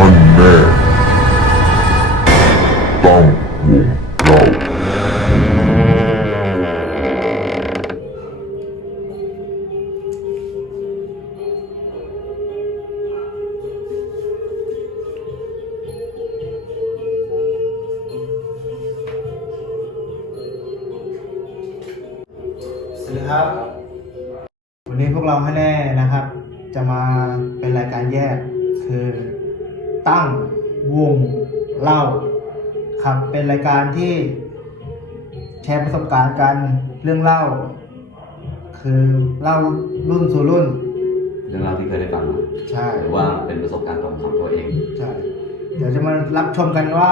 ท่ วงเล่าครับเป็นรายการที่แชร์ประสบการณ์กันเรื่องเล่า คือเล่ารุ่นสู่รุ่น เรื่องราวที่เคยได้ฟังมาใช่ หรือว่าเป็นประสบการณ์ตรงของตัวเอง ใช่ เดี๋ยวจะมารับชมกันว่า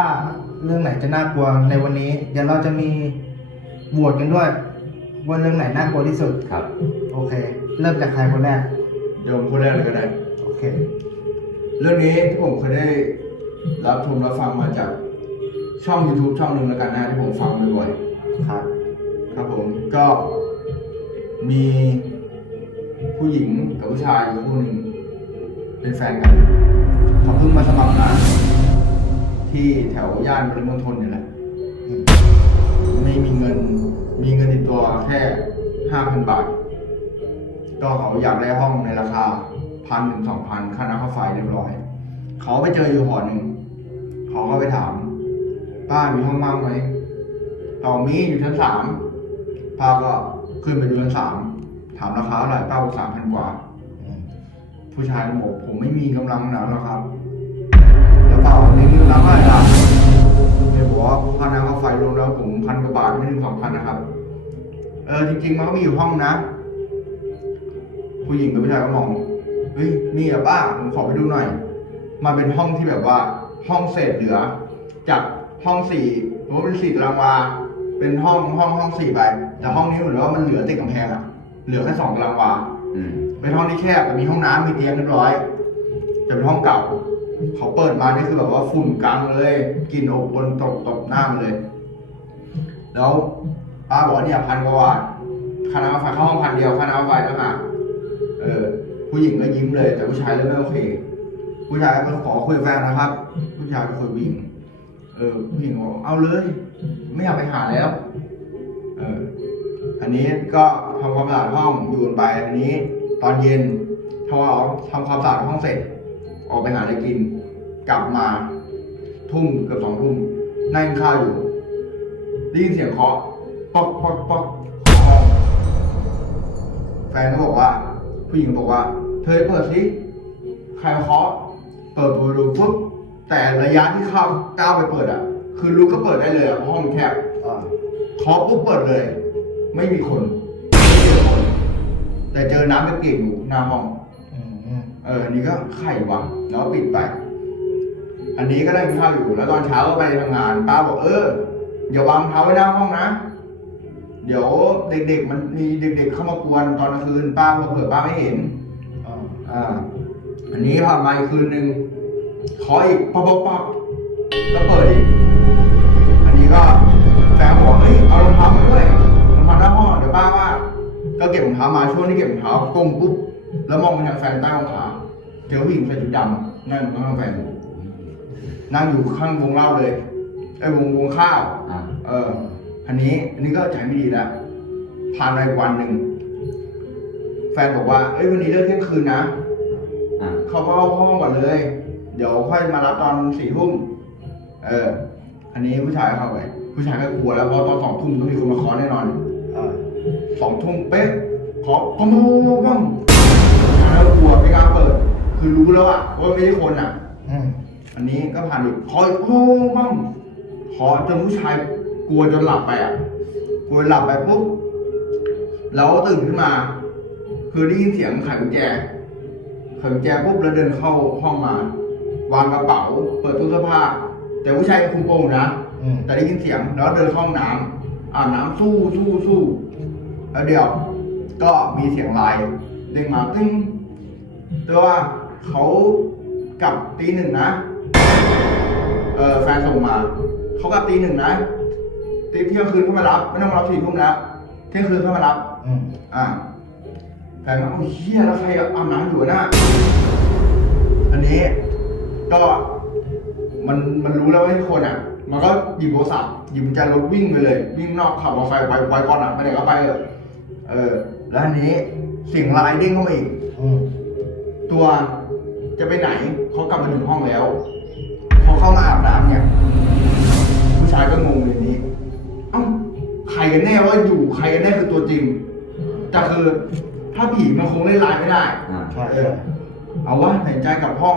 เรื่องไหนจะน่ากลัวในวันนี้ เดี๋ยวเราจะมีโหวตกันด้วยว่าเรื่องไหนน่ากลัวที่สุด ครับ โอเค เริ่มจากใครคนแรก เดี๋ยวผมคนแรกเลยก็ได้ โอเค เรื่องนี้ที่ผมเคยได้ รับชมรับฟังมาจากช่อง YouTube ช่องหนึ่งแล้วกันนะที่ผมฟังบ่อยครับ ๆครับผมก็มีผู้หญิงกับผู้ชายอยู่คู่หนึ่งเป็นแฟนกันเขาเพิ่งมาสมัครงานที่แถวย่านปริมณฑลเนี่ยแหละอืมไม่มีเงินมีเงินในตัวแค่ห้าพันบาท ก็เขาอยากได้ห้องในราคาพันถึงสองพันค่าน้ำค่าไฟเรียบร้อย เขาไปเจออยู่หอหนึ่ง เขาก็ไปถามป้ามีห้องว่งไหมต่อมีอยู่ชั้นสามป้าก็ขึ้นไปดูชั้นสามถามราคาเท่าไหร่ป้าบอกสามพันกว่า ผู้ชายบอกผมไม่มีกำลังหนาหรอกครับแล้วปล่าในมือน้ำอะไรล่ะเลยบอกว่าค่าน้ำค่าไฟรวมแล้วผมพันกว่าบาทไม่ถึงสองพันนะครับ เออจริง ๆ มันก็มีอยู่ห้องนะ ผู้หญิงกับผู้ชายก็มองเฮ้ยนี่อะป้าผมขอไปดูหน่อยมันเป็นห้องที่แบบว่า ห้องเศษเหลือ จากห้องสี่สมมติเป็นสี่ตารางวา เป็นห้องห้องห้องสี่ใบแต่ห้องนี้เหมือนว่ามันเหลือติดกำแพงอะเหลือแค่สองตารางวา อืมเป็นห้องที่แคบแต่มีห้องน้ำมีเตียงเรียบร้อย จะเป็นห้องเก่า เขาเปิดมานี่คือแบบว่าฝุ่นกังเลยกลินอบอวนตกตกหน้ามันเลย แล้วป้าบอกว่าเนี่ยพันกว่าบาทค่าน้ำไฟเข้าห้องพันเดียวค่าน้ำไฟต่างหากเออ ผู้หญิงก็ยิ้มเลย แต่ผู้ชายเริ่มไม่โอเค ผู้ชายก็ขอคุยกับแฟนนะครับ ผู้ชายก็คุยบผู้หญิงเออผู้หญิงบอกเอาเลย ไม่อยากไปหาแล้ว เอออันนี้ก็ทำความสะอาดห้องอยู่กันไป อันนี้ ตอนเย็นทำเอทำความสะอาดห้องเสร็จ ออกไปหาอะไรกิน กลับมา ทุ่มเกือบสองทุ่มนั่งข้าวอยู่ได้ยินเสียงเคาะป๊อกป๊อกป๊อกห้องแฟนก็บอกว่า ผู้หญิงบอกว่า เธอเปิดสิใครมาเคาะ เปิดประตูดูปุ๊บแต่ระยะที่เข้าก้าวไปเปิดอะ คือลูกก็เปิดได้เลยอะเพราะห้องมันแคบอ่าเคาะปุ๊บเปิดเลย ไม่มีคนไม่เจอคน แต่เจอน้ำเปียกๆอยู่หน้าห้องอืมอืมเอออันนี้ก็ไข่วะแล้วก็ปิดไป อันนี้ก็ได้กินข้าวอยู่ แล้วตอนเช้าก็ไปทำงานป้าบอกเอออย่าวางเท้าไว้หน้าห้องนะ เดี๋ยวเด็กๆมันมีเด็ก ๆ เข้ามากวนตอนกลางคืนป้าบอกเผื่อป้าไม่เห็น อ่า อ่า อันนี้ผ่านมาอีกคืนหนึ่งขออีกป๊อกป๊อกป๊อกก็เปิดอีก อันนี้ก็แฟนบอกเฮ้ยเอารองเท้ามาด้วยรองเท้าหน้าห้องเดี๋ยวป้าว่า ก็เก็บรองเท้ามาช่วงที่เก็บรองเท้าก้มปุ๊บแล้วมองไปทางแฟนใต้รองเท้าเจอผู้หญิงใส่ชุดดำนั่งข้างแฟนนั่งอยู่ข้างวงเล่าเลยไอ้ยวงวงข้าวอ่าเอออันนี้อันนี้ก็ใจไม่ดีแล้วผ่านไปวันหนึ่งแฟนบอกว่าเอ้ยวันนี้เลิกเที่ยงคืนนะ อ่าเขาก็เข้าห้องก่อนเลย เดี๋ยวค่อยมารับตอนสี่ทุ่มเออ อันนี้ผู้ชายเข้าไป ผู้ชายก็กลัวแล้วเพราะตอนสองทุ่มต้องมีคนมาเคาะแน่นอนอ่าสองทุ่มเป๊ะเคาะปังปังปังแล้วกลัวไม่กล้าเปิด คือรู้แล้วอะว่าไม่ใช่คนอะ อืมอันนี้ก็ผ่านอีกเคาะอีกปังปังเคาะจนผู้ชายกลัวจนหลับไปอะกลัวหลับไปปุ๊บแล้วตื่นขึ้นมา คือได้ยินเสียงไขกุญแจ ไขกุญแจปุ๊บแล้วเดินเข้าห้องมา วางกระเป๋า เปิดตู้เสื้อผ้า แต่ผู้ชายคุมโปงนะ อืมแต่ได้ยินเสียงแล้วเดินเข้าห้องน้ำอาบน้ำสู้สู้สู้แล้วเดี๋ยวก็มีเสียงไลน์เด้งมาตึ้งแต่ว่าเขากลับตีหนึ่งนะเออแฟนส่งมาเขากลับตีหนึ่งนะตีเที่ยงคืนเข้ามารับ ไม่ต้องมารับสี่ทุ่มแล้วเที่ยงคืนเข้ามารับ อืมอ่า แฟนก็เฮียแล้วใครอาบน้ำอยู่นะอันนี้ก็มันมันรู้แล้วว่าที่คนอะ มันก็หยิบโทรศัพท์หยิบกุญแจรถวิ่งไปเลย วิ่งนอกขับมอเตอร์ไซค์ไปไปก่อนอะไปไหนก็ไปเออเออ แล้วอันนี้เสียงไลน์เด้งเข้ามาอีก ตัวจะไปไหนเขากลับมาถึงห้องแล้วพอเข้ามาอาบน้ำเนี่ย ผู้ชายก็งงเลยนี้เอ้าใครกันแน่ว่าอยู่ใครกันแน่คือตัวจริงแต่คือ ถ้าผีมันคงเล่นไลน์ไม่ได้ อ่า ใช่เออเอาวะตัดสินใจกลับห้อง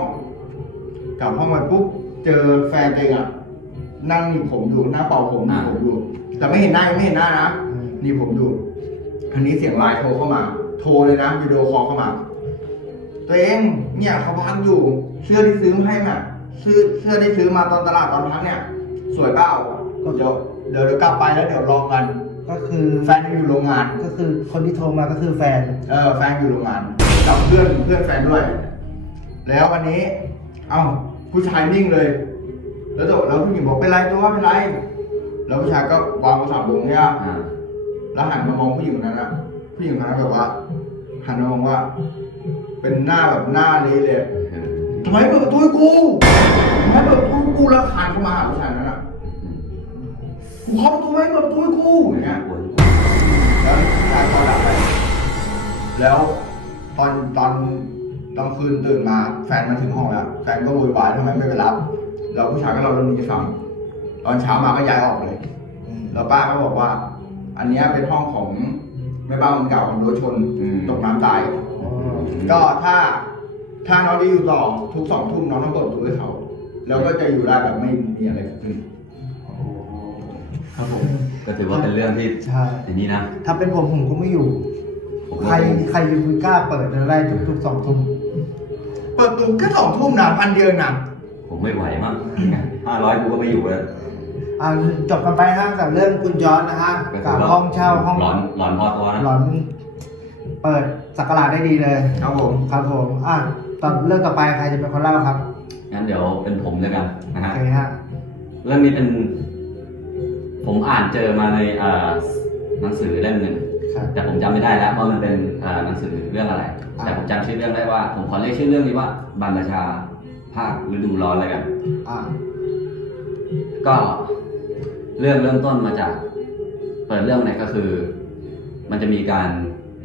กลับห้องมาปุ๊บเจอแฟนตัวเองอะนั่งหนีบผมอยู่หน้าเป่าผมหนีบผมอยู่แต่ไม่เห็นหน้ายังไม่เห็นหน้านะอืมหนี่ผมอยู่อันนี้เสียงไลน์โทรเข้ามา โทรเลยนะวิดีโอคอลเข้ามา ตัวเองเนี่ยเขาพักอยู่ เสื้อที่ซื้อมาให้น่ะเสื้อเสื้อที่ซื้อมาตอนตลาดตอนพักเนี่ย สวยเปล่าก็เดี๋ยวเดี๋ยวเดี๋ยวกลับไปแล้วเดี๋ยวรอกัน ก็คือแฟนยังอยู่โรงงาน ก็คือคนที่โทรมาก็คือแฟน เออแฟนอยู่โรงงานกับเพื่อนเพื่อนแฟนด้วย แล้ววันนี้ เอ้าผู้ชายนิ่งเลย แล้วตัวแล้วผู้หญิงบอกเป็นไรตัวเป็นไร แล้วผู้ชายก็วางโทรศัพท์ลงเนี่ยอ่าแล้วหันมามองผู้หญิงคนนั้นอะผู้หญิงคนนั้นแบบว่าหันมามองว่า เป็นหน้าแบบหน้านี้เลยเออทำไมเปิดประตูให้กูทำไมเปิดประตูให้กูแล้วหันเข้ามาหาผู้ชายนั้นอะอืม กูเข้าประตูไม่เปิดประตูให้กูอย่างเงี้ยควรแล้วผู้ชายก็หลับไป แล้วตอนตอนตอนคืนตื่นมา แฟนมาถึงห้องแล้ว แฟนก็โวยวายทำไมไม่ไปรับ แล้วผู้ชายก็เล่าเรื่องนี้ให้ฟังตอนเช้ามาก็ย้ายออกเลยอืมแล้วป้าก็บอกว่า อันเนี้ยเป็นห้องของแม่บ้านคนเก่าโดนชนตกน้ำตายอ๋อก็ถ้าถ้าน้องได้อยู่ต่อทุกสองทุ่มน้องต้องเปิดประตูให้เขา แล้วก็จะอยู่ได้แบบไม่มีอะไรเกิดขึ้น ครับผมก็ถือว่าเป็นเรื่องที่ใช่อย่างนี้นะ ถ้าเป็นผมผมก็ไม่อยู่ ผมก็ใครใครจะไปกล้าเปิดอะไรทุกๆสองทุ่มเปิดประตูแค่สองทุ่มนะพันเดียวนะผมไม่ไหวมั้งห้าร้อยกูก็ไม่อยู่แล้วอ่าจบกันไปนะกับเรื่องคุณยอดนะฮะก็คืกับว่าห้องเช่าห้องหลอนหลอนพอตัวนะหลอน เปิดสักการะได้ดีเลยครับผมครับผมอะตอนเรื่องต่อไปใครจะเป็นคนเล่าครับงั้นเดี๋ยวเป็นผมเลยกันนะโอฮะเคฮะเรื่องนี้เป็น ผมอ่านเจอมาในเอ่อหนังสือเล่มหนึ่งครับแต่ผมจำไม่ได้แล้วว่ามันเป็นเอ่อหนังสือเรื่องอะไรอ่าแต่ผมจำชื่อเรื่องได้ว่า ผมขอเรียกชื่อเรื่องนี้ว่าบรรพชาภาคฤดูร้อนเลยกันอ่าก็เรื่องเริ่มต้นมาจาก เปิดเรื่องเนี่ยก็คือ มันจะมีการ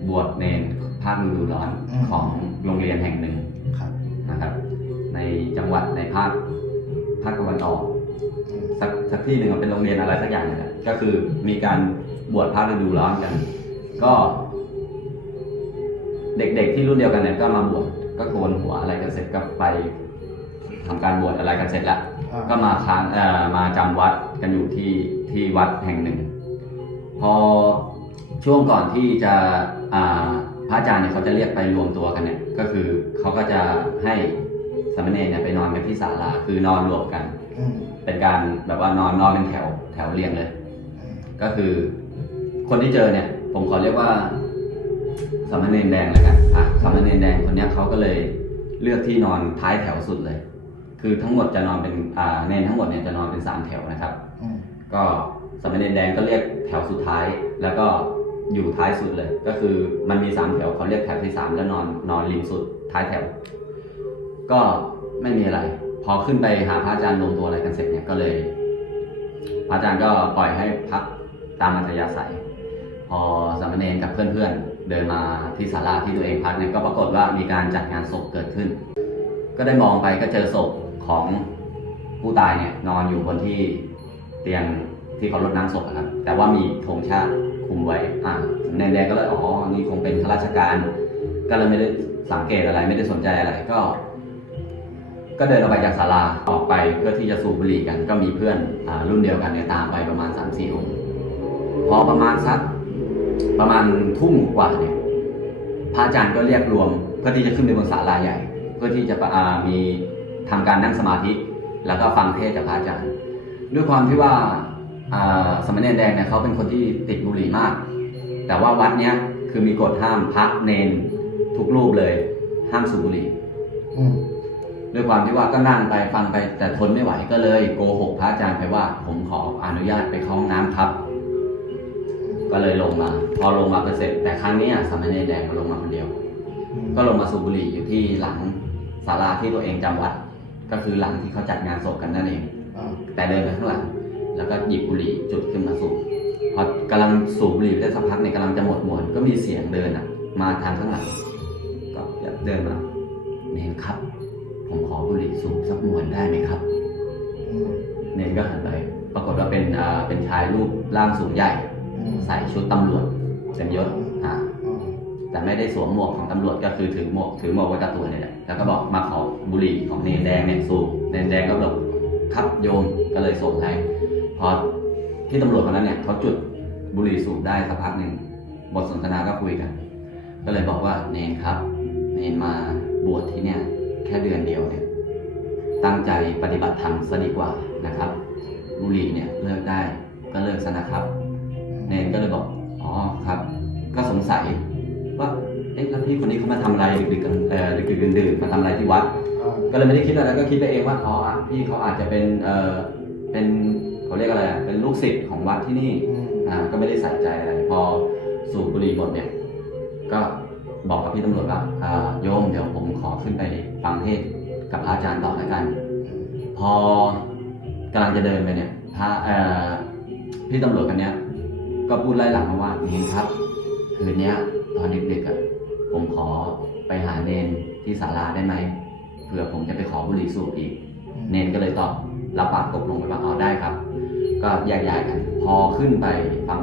บวชเนนภาคฤดูร้อนอืมของโรงเรียนแห่งหนึ่งครับนะครับ ในจังหวัดในภาคภาคตะวันออก สักสักที่หนึ่งอะเป็นโรงเรียนอะไรสักอย่างนี่แหละก็คือมีการบวชภาคฤดูร้อนกัน ก็ เด็กๆที่รุ่นเดียวกันเนี่ยก็มาบวชก็โกนหัวอะไรกันเสร็จก็ไปทำการบวชอะไรกันเสร็จแล้วอ่าก็มาค้างเอ่อมาจำวัดกันอยู่ที่ที่วัดแห่งหนึ่ง พอช่วงก่อนที่จะอ่าพระอาจารย์เนี่ยเขาจะเรียกไปรวมตัวกันเนี่ย ก็คือเขาก็จะให้ สามเณรเนี่ยไปนอนกันที่ศาลาคือนอนรวมกัน อืมเป็นการแบบว่านอนนอนเป็นแถวแถวเรียงเลยก็คือ คนที่เจอเนี่ย ผมขอเรียกว่าสามเณรแดงเลยกันอะสามเณรแดงคนเนี้ยเขาก็เลยเลือกที่นอนท้ายแถวสุดเลย คือทั้งหมดจะนอนเป็นอ่าเนนทั้งหมดเนี่ยจะนอนเป็นสามแถวนะครับ อืมก็สามเณรแดงก็เรียกแถวสุดท้าย แล้วก็อยู่ท้ายสุดเลย ก็คือมันมีสามแถวเขาเรียกแถวที่สามแล้วนอนนอนริมสุดท้ายแถว ก็ไม่มีอะไร พอขึ้นไปหาพระอาจารย์รวมตัวอะไรกันเสร็จเนี่ยก็เลย พระอาจารย์ก็ปล่อยให้พักตามอัธยาศัย พอสามเณรกับเพื่อนๆ เดินมาที่ศาลาที่ตัวเองพักเนี่ยก็ปรากฏว่ามีการจัดงานศพเกิดขึ้น ก็ได้มองไปก็เจอศพของผู้ตายเนี่ยนอนอยู่บนที่เตียงที่เขารดน้ำศพอะครับ แต่ว่ามีธงชาติคุมไว้ อ่าแนนแดงก็เลยอ๋อนี่คงเป็นข้าราชการ ก็เลยไม่ได้สังเกตอะไรไม่ได้สนใจอะไรก็ ก็เดินออกไปจากศาลาออกไปเพื่อที่จะสูบบุหรี่กัน ก็มีเพื่อนอรุ่นเดียวกันเนี่ยตามไปประมาณสามสี่องค์พอประมาณสักประมาณทุ่มกว่าเนี่ยพระอาจารย์ก็เรียกรวม เพื่อที่จะขึ้นไปบนศาลาใหญ่ เพื่อที่จะอ่ามีทำการนั่งสมาธิ แล้วก็ฟังเทศจากพระอาจารย์ ด้วยความที่ว่าสมณเณรแดงเนี่ยเขาเป็นคนที่ติดบุหรี่มาก แต่ว่าวัดเนี้ยคือมีกฎห้ามพระเนนทุกรูปเลย ห้ามสูบบุหรี่ ด้วยความที่ว่าก็นั่งไปฟังไปแต่ทนไม่ไหวก็เลยโกหกพระอาจารย์ไปว่า ผมขออนุญาตไปเข้าห้องน้ำครับ ก็เลยลงมา พอลงมาไปเสร็จ แต่ครั้งนี้อะสามเณรแดงมาลงมาคนเดียว ก็ลงมาสูบบุหรี่อยู่ที่หลังศาลาที่ตัวเองจำวัด ก็คือหลังที่เขาจัดงานศพกันนั่นเองอแต่เดินไปข้างหลัง แล้วก็หยิบบุหรี่จุดขึ้นมาสูบพอกำลังสูบบุหรี่ได้สักพักเนี่ยกำลังจะหมดมวนก็มีเสียงเดินอะ มาทางข้างหลังก็เดินมาเนนครับ ผมขอบุหรี่สูบสักมวนได้ไหมครับ อืมเนนก็หันไป ปรากฏว่าเป็นอ่าเป็นชายรูปร่างสูงใหญ่ อืมใส่ชุดตำรวจเต็มยศอ่าอ่าแต่ไม่ได้สวมหมวกของตำรวจก็คือถือหมวกถือหมวกไว้กับตัวเนี่ยแหละแล้วก็บอกมาขอบุหรี่ของเนนแดงเนี่ยสูบเนนแดงก็แบบครับโยมก็เลยส่งให้พอที่ตำรวจคนนั้นเนี่ยเขาจุดบุหรี่สูบได้สักพักหนึ่งบทสนทนาก็คุยกัน ก็เลยบอกว่าเนนครับ เนนมาบวชที่เนี่ย แค่เดือนเดียวเนี่ยตั้งใจปฏิบัติธรรมซะดีกว่านะครับบุหรี่เนี่ยเลิกได้ก็เลิกซะนะครับเนนก็เลยบอกอ๋อครับ ก็สงสัยว่าเอ๊ะแล้วพี่คนนี้เขามาทำอะไรดึกๆกันเอ่อดึกๆดื่นๆมาทำอะไรที่วัดอ่าก็เลยไม่ได้คิดอะไรก็คิดไปเองว่าอ๋ออะพี่เขาอาจจะเป็นเอ่อเป็นเขาเรียกอะไรอะเป็นลูกศิษย์ของวัดที่นี่อืมอ่าก็ไม่ได้ใส่ใจอะไรพอสูบบุหรี่หมดเนี่ยก็ บอกกับพี่ตำรวจว่าอ่าโยมเดี๋ยวผมขอขึ้นไปฟังเทศกับพระอาจารย์ต่อแล้วกัน พอกำลังจะเดินไปเนี่ยพระพี่ตำรวจคนเนี้ยก็พูดไล่หลังมาว่าเนนครับคืนเนี้ยตอนดึกๆอะผมขอไปหาเนนที่ศาลาได้ไหมเผื่อผมจะไปขอบุหรี่สูบอีก เนนก็เลยตอบรับปากตกลงไปว่าเอาได้ครับ ก็แยกย้ายกัน พอขึ้นไปฟัง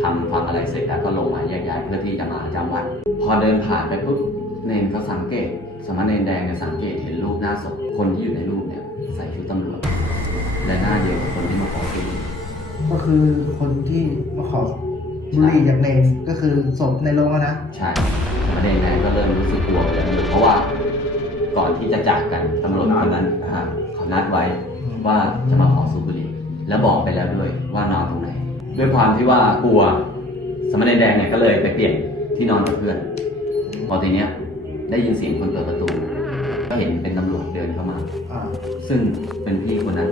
ทำฟังอะไรเสร็จแล้วก็ลงมาแยกย้ายเพื่อที่จะมาจำวัด พอเดินผ่านไปปุ๊บเนนก็สังเกต สมณเณรแดงเนี่ยสังเกตเห็นรูปหน้าศพคนที่อยู่ในรูปเนี่ยใส่ชุดตำรวจ และหน้าเดียวกับคนที่มาขอบุหรี่ก็คือคนที่มาขอบุหรี่จากเนนก็คือศพในโรงอะนะ ใช่สมณเณรแดงก็เริ่มรู้สึกกลัวไปแล้วเพราะว่าก่อนที่จะจากกันตำรวจคนนั้นอ่าเขานัดไว้ว่าจะมาขอสูบบุหรี่แล้วบอกไปแล้วด้วยว่านอนตรงไหน ด้วยความที่ว่ากลัว สมณเณรแดงเนี่ยก็เลยไปเปลี่ยนที่นอนกับเพื่อน พอทีเนี้ยได้ยินเสียงคนเปิดประตู ก็เห็นเป็นตำรวจเดินเข้ามา อ่าซึ่งเป็นพี่คนนั้น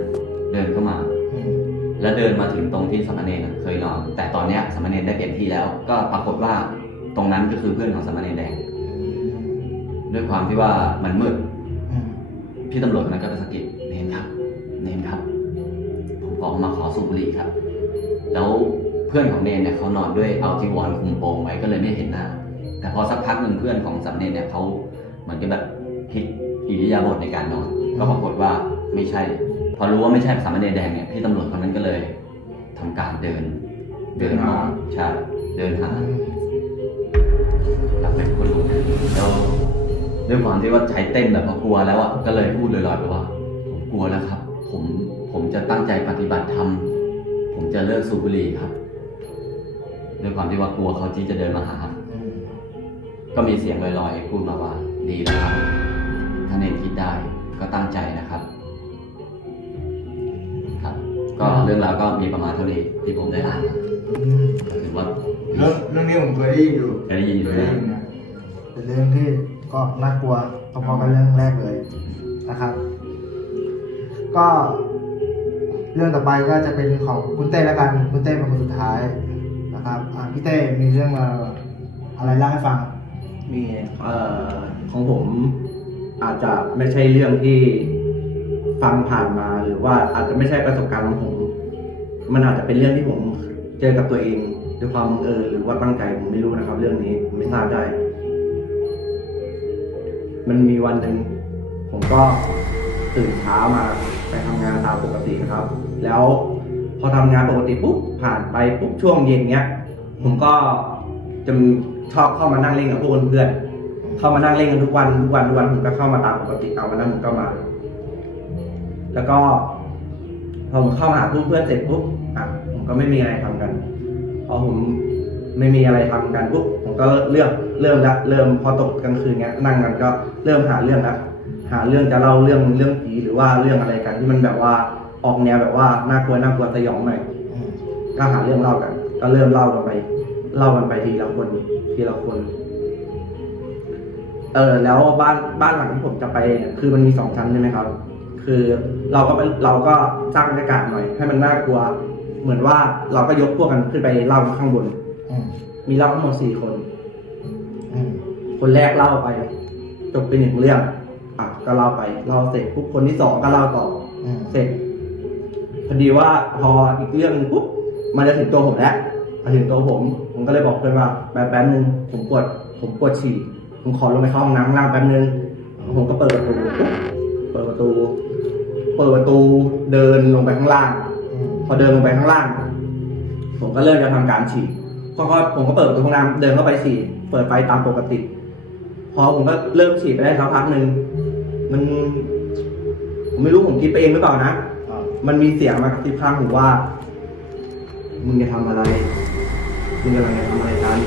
เดินเข้ามา อืมแล้วเดินมาถึงตรงที่สามเณรน่ะเคยนอน แต่ตอนเนี้ยสามเณรได้เปลี่ยนที่แล้ว ก็ปรากฏว่าตรงนั้นก็คือเพื่อนของสามเณรแดง ด้วยความที่ว่ามันมืด อืมพี่ตำรวจคนนั้นก็ไปสะกิดเนนครับ เนนครับ ผมขอมาขอสูบบุหรี่ครับ แล้วเพื่อนของเนนเนี่ยเขานอนด้วยเอาจีวรคลุมโปงไว้ก็เลยไม่เห็นหน้า แต่พอสักพักหนึ่งเพื่อนของสามเณรเนี่ยเขาเหมือนกับแบบพลิกอิริยาบถในการนอนก็ปรากฏว่าไม่ใช่ พอรู้ว่าไม่ใช่สามเณรแดงเนี่ยพี่ตำรวจคนนั้นก็เลยทำการเดิน เดินมาใช่เดินหาแบบเป็นคนลุกแล้วด้วยความที่ว่าใจเต้นแบบว่ากลัวแล้วอะก็เลยพูดลอยๆไปว่าผมกลัวแล้วครับ ผมผมจะตั้งใจปฏิบัติธรรม จะเลิกสูบบุหรี่ครับด้วยความที่ว่ากลัวเขาที่จะเดินมาหาอืมก็มีเสียงลอยๆพูดมาว่า ดีแล้วครับถ้าเนนคิดได้ก็ตั้งใจนะครับ ครับ ก็เรื่องราวก็มีประมาณเท่านี้ที่ผมได้อ่านมาอืมก็ถือว่าเรื่องเรื่องนี้ผมเคยได้ยินอยู่เคยได้ยินอยู่เคยนะได้ยินนะเป็นเรื่องที่ก็น่ากลัวพอๆกันเรื่องแรกเลยนะครับ ก็ เรื่องต่อไปก็จะเป็นของคุณเต้แล้วกันคุณเต้เป็นคนสุดท้ายนะครับอ่าพี่เต้มีเรื่องมาอะไรเล่าให้ฟัง มีเอ่อของผมอาจจะไม่ใช่เรื่องที่ฟังผ่านมาหรือว่าอาจจะไม่ใช่ประสบการณ์ของผม มันอาจจะเป็นเรื่องที่ผมเจอกับตัวเองด้วยความบังเอิญหรือว่าตั้งใจผมไม่รู้นะครับ เรื่องนี้ผมไม่ทราบได้ มันมีวันหนึ่งผมก็ ตื่นเช้ามาไปทำงานตามปกตินะครับ แล้วพอทำงานปกติปุ๊บผ่านไปปุ๊บช่วงเย็นเนี้ย ผมก็จะชอบเข้ามานั่งเล่นกับพวกเพื่อนเข้ามานั่งเล่นกันทุกวันทุกวันทุกวันผมก็เข้ามาตามปกติเอาวันนั้นผมก็มา แล้วก็พอผมเข้ามาหาเพื่อนเสร็จปุ๊บอะผมก็ไม่มีอะไรทำกันพอผมไม่มีอะไรทำกันปุ๊บผมก็เลือกเริ่มละเริ่มพอตกกลางคืนเงี้ยนั่งกันก็เริ่มหาเรื่องละ หาเรื่องจะเล่าเรื่องเรื่องผีหรือว่าเรื่องอะไรกัน ที่มันแบบว่าออกแนวแบบว่าน่ากลัวน่ากลัวสยองหน่อยอืมก็หาเรื่องเล่ากัน ก็เริ่มเล่ากันไป เล่ากันไปทีละคนทีละคน เออแล้วบ้านบ้านหลังที่ผมจะไปเนี่ยคือมันมีสองชั้นใช่ไหมครับ คือเราก็เป็นเราก็สร้างบรรยากาศหน่อย ให้มันน่ากลัว เหมือนว่าเราก็ยกพวกกันขึ้นไปเล่าข้างบนอืมมีเล่าทั้งหมดสี่คนอืมคนแรกเล่าไปจบไปหนึ่งเรื่องอะค ก็เล่าไปเล่าเสร็จปุ๊บคนที่สองก็เล่าต่ออืมเสร็จพอดีว่าพออีกเรื่องหนึงปุ๊บมันจะถึงตัวผมแล้วมาถึงตัวผมผมก็เลยบอกเพื่อนว่าแป๊บแป๊บนึงผมปวดผมปวดฉี่ผมขอลงไปเข้าห้องน้ำข้างล่างแป๊บนึงผมก็เปิดประตูปุ๊บเปิดประตู เปิดประตูเดินลงไปข้างล่างอืมพอเดินลงไปข้างล่าง ผมก็เริ่มจะทำการฉี่พอๆผมก็เปิดประตูห้องน้ำเดินเข้าไปฉี่เปิดไฟตามปกติ พอผมก็เริ่มฉี่ไปได้สักพักหนึ่ง มัน ผมไม่รู้ผมคิดไปเองหรือเปล่านะ อ่ามันมีเสียงมากระซิบข้างหูว่า มึงจะทำอะไร มึงกำลังจะทำอะไรกัน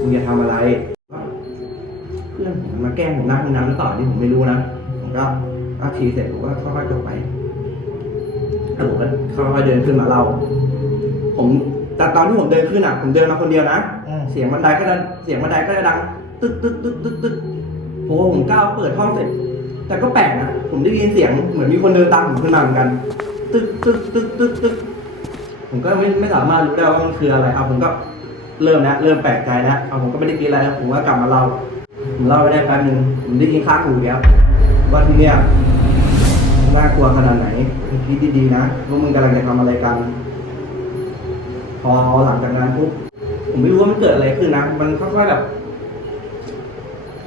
มึงจะทำอะไร เพื่อนผมมาแกล้งผมหน้าห้องน้ำหรือเปล่าที่ผมไม่รู้นะ ผมก็อาทีเสร็จผมก็ค่อยๆจบไปแล้วผมก็ค่อยๆเดินขึ้นมาเล่า ผมแต่ตอนที่ผมเดินขึ้นอะ ผมเดินมาคนเดียวนะ อืมเสียงบันไดก็จะเสียงบันไดก็จะดัง ตึ๊ดตึ๊ดตึ๊ดตึ๊ดตึ๊ดโอ้ผมก้าวเปิดห้องเสร็จ แต่ก็แปลกนะผมได้ยินเสียงเหมือนมีคนเดินตามผมขึ้นมาเหมือนกัน ตึ๊ดตึ๊ดตึ๊ดตึ๊ดตึ๊ดผมก็ไม่ไม่สามารถรู้ได้ว่ามันคืออะไรเอาผมก็เริ่มแล้วเริ่มแปลกใจแล้วเอาผมก็ไม่ได้กินอะไรแล้วผมก็กลับมาเล่าผมเล่าไปได้แป๊บนึงผมได้ยินข้างหูแล้วว่าที่เนี่ยน่ากลัวขนาดไหนมึงคิดดีๆนะว่ามึงกำลังจะทำอะไรกัน พอหลังจากนั้นปุ๊บผมไม่รู้ว่ามันเกิดอะไรขึ้นนะ มันค่อยๆแบบ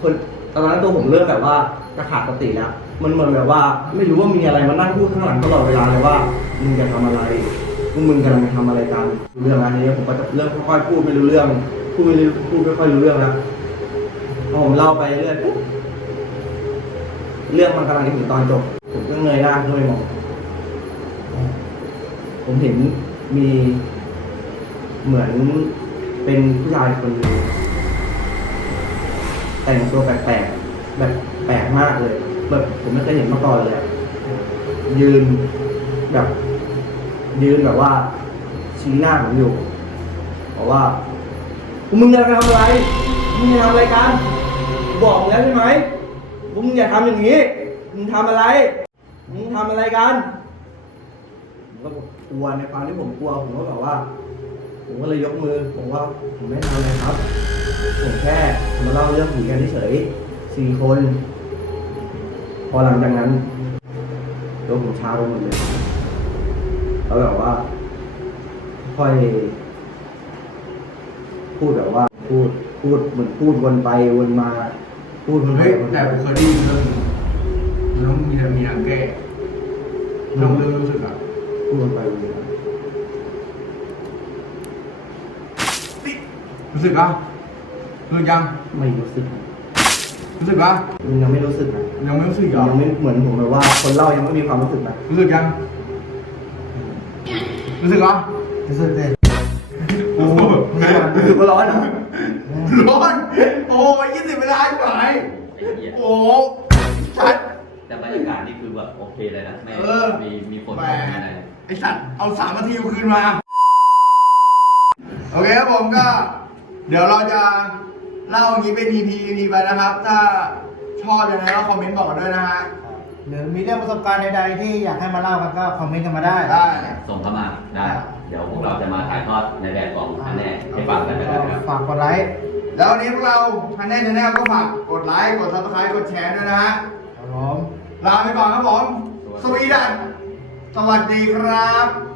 คนตอนนั้นตัวผมเริ่มแบบว่า กระขาดสติแล้ว มันเหมือนแบบว่า ไม่รู้ว่ามีอะไรมานั่งพูดข้างหลังตลอดเวลาเลยว่ามึงจะทำอะไรพวกมึงกำลังจะทำอะไรกันเรื่องอะไรนี้ผมก็จะเริ่มค่อยๆพูดไม่รู้เรื่อง พูดไม่รู้พูดไม่ค่อยรู้เรื่องแล้วพอผมเล่าไปเรื่อยปุ๊บเรื่องมันกำลังจะถึงตอนจบผมก็เงยหน้าขึ้นไปมองผมเห็นมีเหมือนเป็นผู้ชายคนหนึงแต่งตัวแปลกๆแบบ ลกมากเลย แบบผมไม่เคยเห็นมาก่อนเลย ยืนแบบ ยืนแบบว่าชี้หน้าผมอยู่บอกว่ามึงจะทำอะไร มึงจะทำอะไรกัน บอกมึงแล้วใช่ไหมมึงอย่าทำอย่างนี้ มึงทำอะไร มึงทำอะไรกัน ผมก็กลัวในความที่ผมกลัวผมก็แบบว่า ผมก็เลยยกมือ ผมว่าผมไม่ทำอะไรครับ ผมแค่มาเล่าเรื่องผีกันเฉยสี่คน พอหลังจากนั้นตัวผมชาไปหมดเลยแล้วแบบว่า ค่อย พูดแบบว่า พูดพูดเหมือนพูดวนไปวนมา พูดวนไปเฮ้ยวนแต่มาผมเคยได้ยินเรื่องหนึงมันต้องมีมีทางแก้ลองเรื่องรู้สึกอะพูดวนไปวนมารู้สึกอะรู้สึกยังไม่รู้สึก รู้สึกอะมันยังไม่รู้สึกนะยังไม่รู้สึกอีกเหรอยังไม่เหมือนผมแบบว่าคนเล่ายังไม่มีความรู้สึกนะรู้สึกยังรู้สึกเหรอรู้สึกดิโอ้โหรู้สึกว่าร้อนนะร้อนโอ้ยยี่สิบเวลาหน่อยไอ้เหี้ยโอ้ชัดแต่บรรยากาศนี่คือแบบโอเคเลยนะไม่เออมีมีฝนแหตมกอะไรไอสัตว์เอาสามนาทีคืนมา โอเคครับผมก็ เดี๋ยวเราจะ เล่าอย่างนี้เป็น EP EP ไปนะครับ ถ้าชอบยังไงก็คอมเมนต์บอกกันด้วยนะฮะ หรือมีเรื่องประสบการณ์ใดๆที่อยากให้มาเล่ากันก็คอมเมนต์กันมาได้ ได้ส่งเข้ามาได้ เดี๋ยวพวกเราจะมาถ่ายทอดในแบบของอันแน่ให้ฟังกันนะครับฝากกดไลค์แล้ววันนี้พวกเราทันแน่ชแนลก็ฝากกดไลค์กด subscribe กดแชร์ด้วยนะฮะครับผมลาไปก่อนครับผมสวีดันสวัสดีครับ